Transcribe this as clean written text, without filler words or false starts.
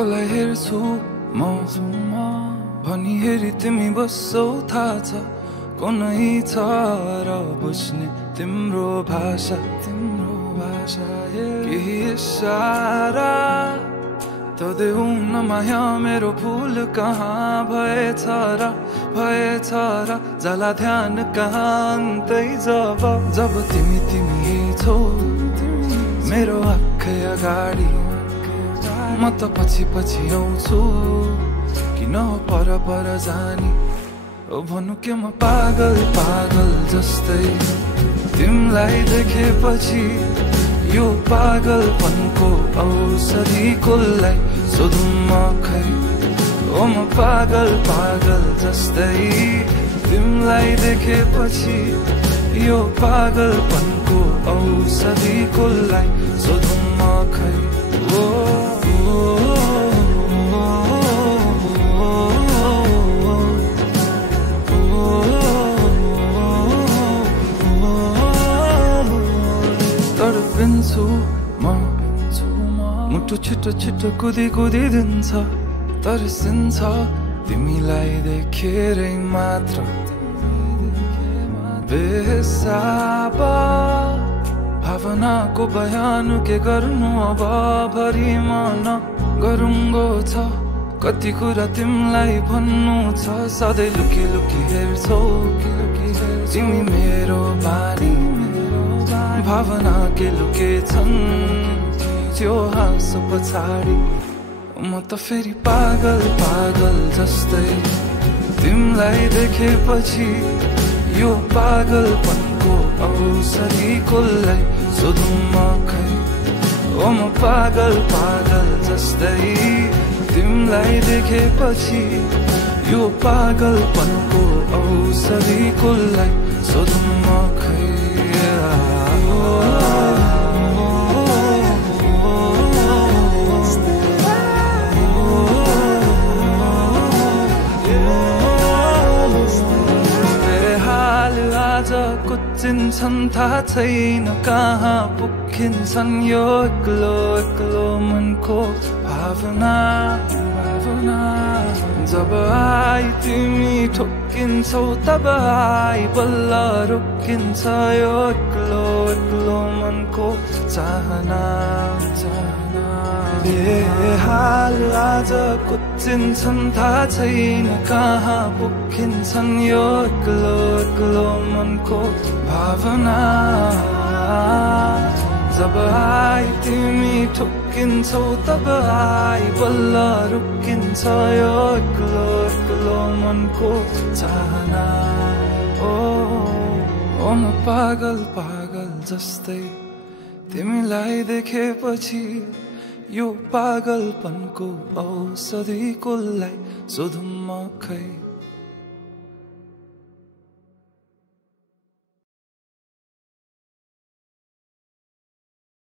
कसलाई हेर्छु म भनी हेरी तिमी बस्छौ थाहा छ कुनै छ र बुझ्ने तिम्रो भाषा केही इशारा त देऊ न माया मेरो फुल कहाँ भएछ र जाला ध्यान कहाँ अन्तै जब तिमी छौ मेरो आँखै अगाडि म त पछि आउँछु किन पर जानी ओ भन्नु के म पागल जस्तै तिमीलाई देखेपछि यो पागलपनको औषधि कसलाई सोधौँ म खै ओ म पागल जस्तै तिमीलाई देखेपछि यो पागलपनको औषधि कसलाई सोधौँ म खै ओ तडपिन्छु म मुटु छिटो कुदी दिन्छ तर्सिन्छ तिमीलाई देखेरै मात्र बेसाबा भावनाको बयान के गर्नु अब भरि मन गरुङ्गो छ कति कुरा तिमीलाई भन्नु छ सधैँ लुकी हेर्छौ तिमी मेरो बानी भावना के लुके छन् त्यो हाँसो पछाडि म त फेरि पागल जस्तै तिमीलाई देखेपछि यो पागलपनको औषधि कसलाई सोधौँ म खै ओ म पागल जस्तै तिमीलाई देखेपछि यो पागलपनको औषधि कसलाई सोधौँ म खै कुचिन्छन् थाहा छैन कहाँ पुगिन्छन् यो एक्लो मनको भावना जब आई तिमी ठोकिन्छौ तब आई बल्ल रोकिन्छ यो एक्लो मनको चाहना बेहाल आज कुचिन्छन् थाहा छैन कहाँ पुगिन्छन् यो एक्लो मनको भावना जब आई तिमी ठोकिन्छौ तब आई बल्ल रोकिन्छ यो एक्लो मनको चाहना ओ म पागल जस्तै तिमीलाई देखेपछि यो पागलपनको औषधि कसलाई सोधौँ म खै